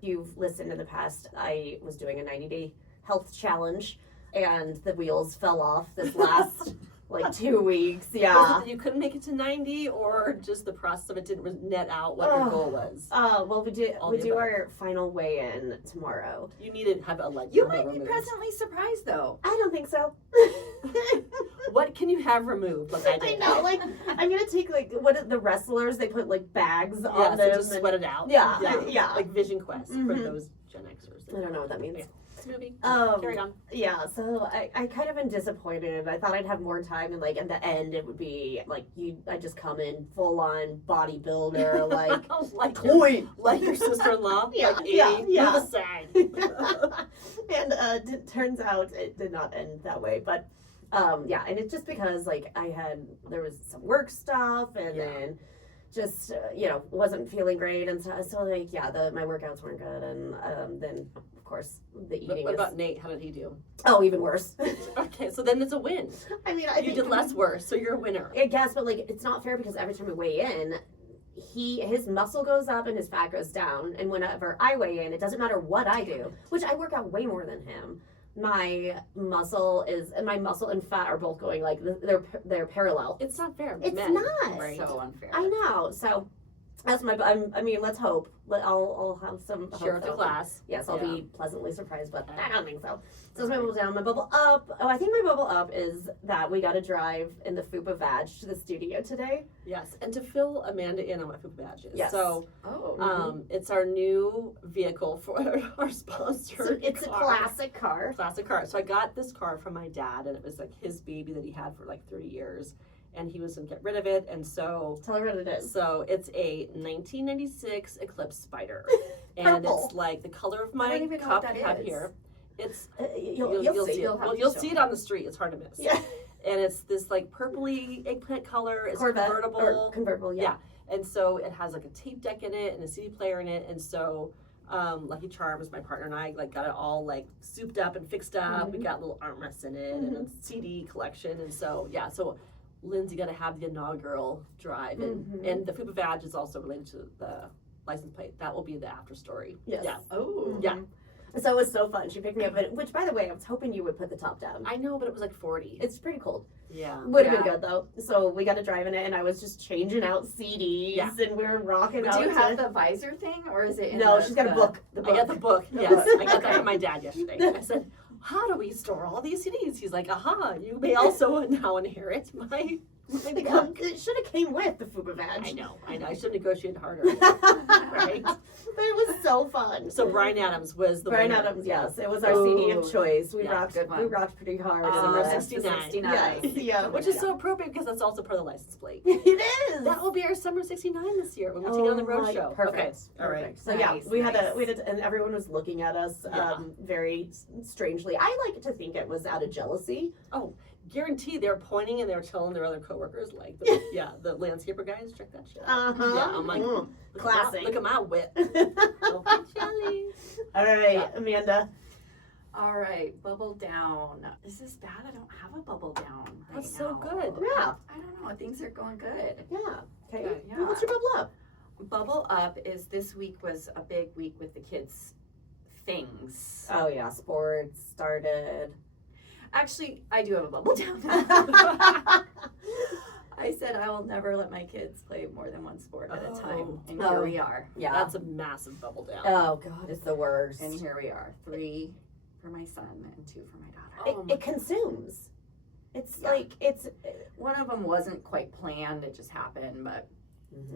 you've listened in the past. I was doing a 90-day health challenge, and the wheels fell off this last like 2 weeks. Was Yeah. it that you couldn't make it to 90, or just the process of it didn't net out what your goal was? Well, we do All we the do above. our final weigh-in tomorrow. You need to have a leg. You removal might be removed. pleasantly surprised though. I don't think so. What can you have removed? Like I I did. know, like I'm gonna take like the wrestlers, they put like bags Yeah, on so them. just and- sweat it out. Yeah, yeah. Like Vision Quest for Mhm. those Gen Xers. I don't know what that means. Yeah. It's a movie. Um, Carry on. Yeah, so I kind of been disappointed. I thought I'd have more time, and like at the end it would be like I just come in full on bodybuilder, like like your sister-in-law. Yeah, like yeah, 80, yeah. move aside. and turns out it did not end that way. But yeah, and it's just because like there was some work stuff, and Yeah. then just wasn't feeling great, and so like my workouts weren't good, and then of course the eating What is about Nate? How did he do? even worse. Okay, so then it's a win. I mean, You did less worse, so you're a winner. I guess, but like it's not fair because every time we weigh in, his muscle goes up and his fat goes down, and whenever I weigh in, it doesn't matter what I do, which I work out way more than him. My muscle and fat are both going like they're parallel. It's not fair. It's Men, not. Right. So unfair. I know. So that's I mean, let's hope. I'll have some hope Share with the though. class. Yes, I'll Yeah. be pleasantly surprised, but Okay. I don't think so. So that's my bubble down. My bubble up. Oh, I think my bubble up is that we got to drive in the Fupa Vag to the studio today. Yes, and to fill Amanda in on what Fupa badges. Yes. So Oh. it's our new vehicle for our sponsor. So it's a classic car. Classic car. So I got this car from my dad, and it was like his baby that he had for like 30 years, and he was gonna get rid of it, and so Tell her what it is. it's a 1996 Eclipse Spider, and Purple. it's like the color of I my don't even know cup what that you have is. here. It's You'll see. You'll have well, to you'll show see me. it on the street. It's hard to miss. Yeah. And it's this like purpley eggplant color. It's Corvette convertible. or convertible. Yeah. And so it has like a tape deck in it and a CD player in it. And so Lucky Charms, my partner and I like got it all like souped up and fixed up. We got little armrests in it and a CD collection. And so so Lindsey got to have the inaugural drive, and the Fupa Vag is also related to the license plate. That will be the after story. Yes. Yeah. Oh. Yeah. So it was so fun. She picked me up, which by the way, I was hoping you would put the top down. I know, but it was like 40. It's pretty cold. Yeah. Would have Yeah. been good though. So we got to drive in it, and I was just changing out CDs, Yeah. and we were rocking Do out. you have to- the visor thing, or is it in No, the, she's got a book. The I book. got the book. The Yes, book. I got that Okay. from my dad yesterday. I said, "How do we store all these CDs?" He's like, "Aha! You may also now inherit my book." It should have came with the Fupa Vag. I know. I should have negotiated harder. Right. But it was so fun. So Brian Adams was the Brian winner. Adams, yes, it was our CD of Ooh. choice. We Yeah, rocked. good one. We rocked pretty hard. Summer Uh, 69. 69. Yes, yeah. Which is so appropriate because that's also part of the license plate. It is. That will be our summer 69 this year when we take it on the road my- show. Perfect. Okay. All right. Perfect. So Nice, yeah, we had nice. and everyone was looking at us Yeah. very strangely. I like to think it was out of jealousy. Guaranteed they were pointing and they were telling their other coworkers, like, the landscaper guys, check that shit out. Uh-huh. Yeah, I'm like, Mm. Look Classic. Look at my whip. Oh, jelly. All right, Yeah. Amanda. All right, bubble down. This is bad. I don't have a bubble down. Right That's so now. good. Yeah. I don't know. Things are going good. Yeah. Okay. Okay, yeah. Well, what's your bubble up? Bubble up is this week was a big week with the kids' things. Oh yeah, sports started. Actually, I do have a bubble down. I said I will never let my kids play more than one sport at a time, and Oh. here we are. Yeah. That's a massive bubble down. Oh God, it's the worst. And here we are, 3 for my son and 2 for my daughter. It consumes. It's Yeah. like it's. One of them wasn't quite planned; it just happened, but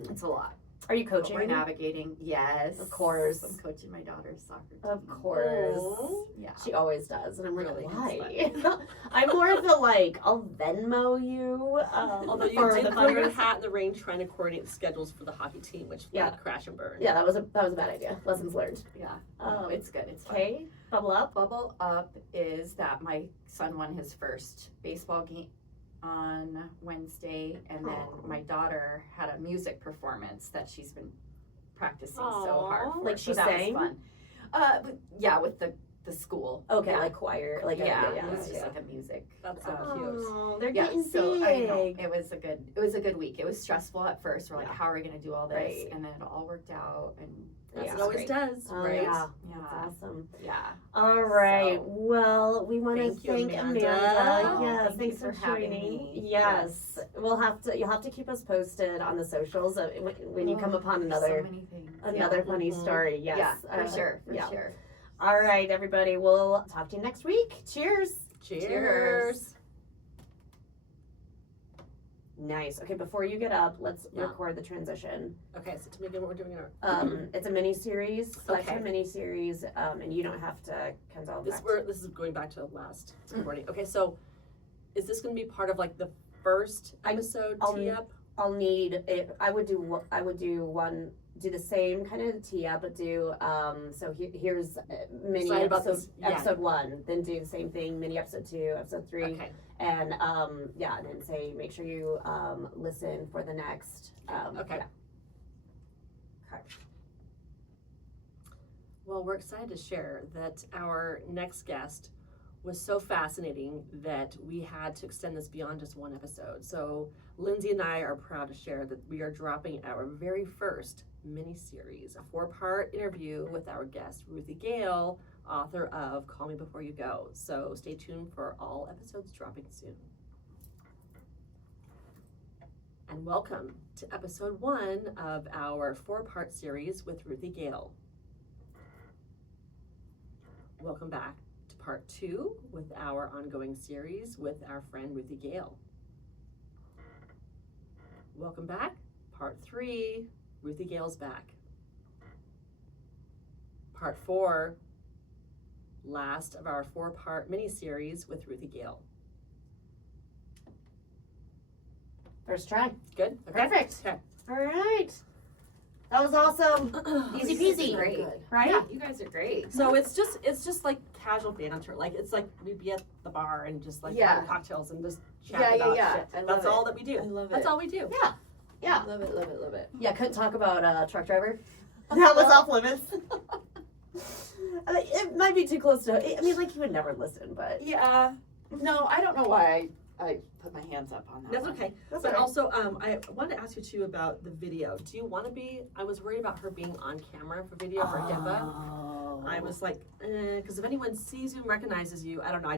it's a lot. Are you But coaching? we're navigating. Yes, Of course. I'm coaching my daughter's soccer team. Of course. Aw. Yeah. She always does, and I'm like, Really? why? I'm more of the like, I'll Venmo you. Although you for did the throw your fundraiser. hat in the ring trying to coordinate the schedules for the hockey team, which Yeah. would crash and burn. Yeah, that was a bad idea. Lessons learned. Yeah. Oh, It's good. It's fun. Okay, bubble up. Bubble up is that my son won his first baseball game on Wednesday, and then Aw. my daughter had a music performance that she's been practicing so Aw. hard for. Like so she that sang? was fun. Yeah, with the school. Okay, yeah. like choir, like yeah, yeah. it was just like a music. That's so um, cute. Oh, they're Yeah, getting so big. I know it was a good week. It was stressful at first. We're like, Yeah. how are we gonna do all this? Right. And then it all worked out, and As Yeah. it always great. does, Oh, right? yeah. Yeah. That's awesome. Yeah. All right. So, well, we want to thank you, thank Amanda. Amanda. Oh, Yes, thank thanks you for for having joining. me. Yes. You'll have to keep us posted on the socials when you come upon another so many things. another funny Mhm. story. Yes. Yeah, for sure. For yeah. sure. All right, everybody. We'll talk to you next week. Cheers. Cheers. Nice. Okay, before you get up, let's Yeah. record the transition. Okay, so tell me again what we're doing here. It's a mini series, lifetime Okay. mini series, and you don't have to cancel. This is going back to the last recording. Okay, so is this going to be part of like the first episode I'll- tee up? I'll need it. I would do the same kind of tee up, but do so here's mini Excited about episode this. Yeah. episode 1, then do the same thing, mini episode 2, episode 3, Okay. and and then say make sure you listen for the next. Okay. Yeah. Okay. Well, we're excited to share that our next guest was so fascinating that we had to extend this beyond just one episode. So Lindsey and I are proud to share that we are dropping our very first mini-series, a 4-part interview with our guest, Ruthie Gale, author of Call Me Before You Go. So stay tuned for all episodes dropping soon. And welcome to episode 1 of our 4-part series with Ruthie Gale. Welcome back to part 2 with our ongoing series with our friend Ruthie Gale. Welcome back, part 3, Ruthie Gale's back. Part 4, last of our 4-part mini-series with Ruthie Gale. First try. Good? Perfect. Okay. All right. That was awesome. Easy peasy. Great. Right? Yeah, you guys are great. So it's just like casual banter. Like it's like we'd be at the bar and just like Yeah. having cocktails and just chat Yeah, about yeah. shit. I love That's it. all that we do. I love That's it. all we do. Yeah. Yeah. Love it, love it, love it. Yeah, couldn't talk about truck driver. That was off limits. It might be too close to. I mean, like you would never listen, but Yeah. No, I don't know why I put my hands up on that. That's one. okay. that's But all right. also, I wanted to ask you too about the video. Do you want to be? I was worried about her being on camera for video for Gemba. Oh. I was like, because if anyone sees you and recognizes you, I don't know.